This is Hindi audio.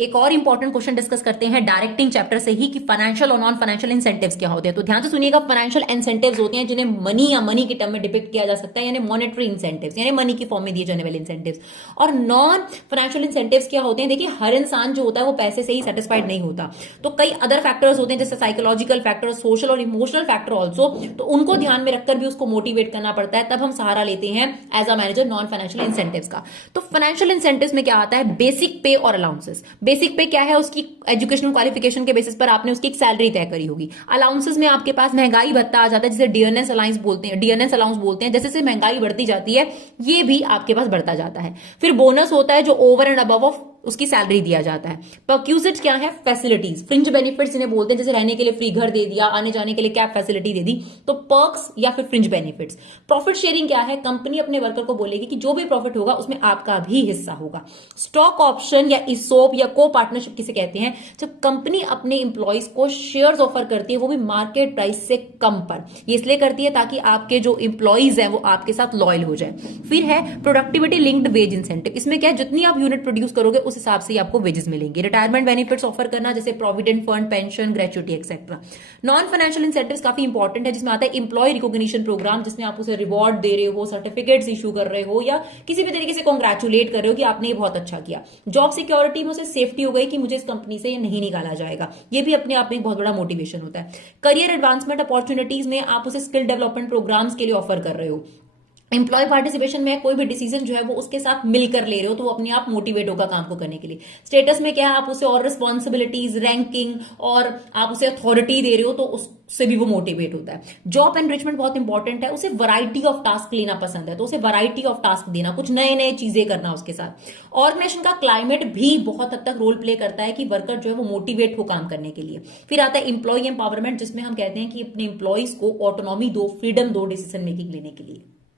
एक और इंपॉर्टेंट क्वेश्चन डिस्कस करते हैं डायरेक्टिंग चैप्टर से ही कि फाइनेंशियल और नॉन फाइनेंशियल इंसेंटिव्स क्या होते हैं। तो ध्यान से सुनिएगा, फाइनेंशियल इंसेंटिव्स होते हैं जिन्हें मनी या मनी की टर्म में डिपिक्ट किया जा सकता है, यानी मॉनेटरी इंसेंटिव्स, यानी मनी की फॉर्म में दिए जाने वाले इंसेंटिव्स। और नॉन फाइनेंशियल इंसेंटिव्स क्या होते हैं? देखिए, हर इंसान जो होता है वो पैसे से ही सेटिस्फाइड नहीं होता, तो कई अदर फैक्टर्स होते हैं जैसे साइकोलॉजिकल फैक्टर, सोशल और इमोशनल फैक्टर ऑल्सो, तो उनको ध्यान में रखकर भी उसको मोटिवेट करना पड़ता है, तब हम सहारा लेते हैं as a manager non financial incentives का। तो फाइनेंशियल इंसेंटिव्स में क्या आता है? बेसिक पे और अलाउंसेस। बेसिक पे क्या है? उसकी एजुकेशनल क्वालिफिकेशन के बेसिस पर आपने उसकी एक सैलरी तय करी होगी। अलाउंसेस में आपके पास महंगाई भत्ता आ जाता है, जिसे डियरनेस अलाउंस बोलते हैं, डियरनेस अलाउंस बोलते हैं। जैसे जैसे महंगाई बढ़ती जाती है ये भी आपके पास बढ़ता जाता है। फिर बोनस होता है जो ओवर एंड अबव ऑफ उसकी सैलरी दिया जाता है। परक्यूजिट्स क्या है? फैसिलिटीज, फ्रिंज बेनिफिट्स इन्हें बोलते हैं, जैसे रहने के लिए फ्री घर दे दिया, आने जाने के लिए कैब फैसिलिटी दे दी, तो पर्क्स या फिर फ्रिंज बेनिफिट्स। प्रॉफिट शेयरिंग क्या है? कंपनी अपने वर्कर को बोलेगी कि जो भी प्रॉफिट होगा उसमें आपका भी हिस्सा होगा। स्टॉक ऑप्शन या इसोप या को पार्टनरशिप किसे कहते हैं? जब कंपनी अपने इंप्लॉइज को शेयर्स ऑफर करती है, वो भी मार्केट प्राइस से कम पर। ये इसलिए करती है ताकि आपके जो इंप्लॉइज हैं वो आपके साथ लॉयल हो जाए। फिर है प्रोडक्टिविटी लिंक्ड वेज इंसेंटिव। इसमें क्या है? जितनी आप यूनिट प्रोड्यूस करोगे उस हिसाब से ही आपको वेजेस मिलेंगे। रिटायरमेंट बेनिफिट्स ऑफर करना, जैसे provident fund, pension, gratuity etcetera. Non financial incentives काफी इंपॉर्टेंट है, जिसमें आता है इंप्लॉय रिकॉग्निशन प्रोग्राम, जिसमें आप उसे रिवॉर्ड दे रहे हो, सर्टिफिकेट्स इशू कर रहे हो, या किसी भी तरीके से कॉन्ग्रेचुलेट कर रहे हो कि आपने ये बहुत अच्छा किया। जॉब सिक्योरिटी में उसे सेफ्टी हो गई कि मुझे इस कंपनी से ये नहीं निकाला जाएगा, ये भी अपने आप में एक बहुत बड़ा मोटिवेशन होता है। करियर एडवांसमेंट अपॉर्चुनिटीज में आप उसे स्किल डेवलपमेंट प्रोग्राम्स के लिए ऑफर कर रहे हो। एम्प्लॉय पार्टिसिपेशन में कोई भी डिसीजन जो है वो उसके साथ मिलकर ले रहे हो, तो वो अपने आप मोटिवेट होगा काम को करने के लिए। स्टेटस में क्या है? आप उसे और रिस्पॉन्सिबिलिटीज, रैंकिंग और आप उसे अथॉरिटी दे रहे हो, तो उससे भी वो मोटिवेट होता है। जॉब एनरिचमेंट बहुत इंपॉर्टेंट है, उसे वैरायटी ऑफ टास्क लेना पसंद है, तो उसे वैरायटी ऑफ टास्क देना, कुछ नए नए चीजें करना उसके साथ। ऑर्गेनाइजेशन का क्लाइमेट भी बहुत हद तक रोल प्ले करता है कि वर्कर जो है वो मोटिवेट हो काम करने के लिए। फिर आता है इंप्लॉय एम्पावरमेंट, जिसमें हम कहते हैं कि अपने इंप्लॉइज को ऑटोनॉमी दो, फ्रीडम दो डिसीजन मेकिंग लेने के लिए।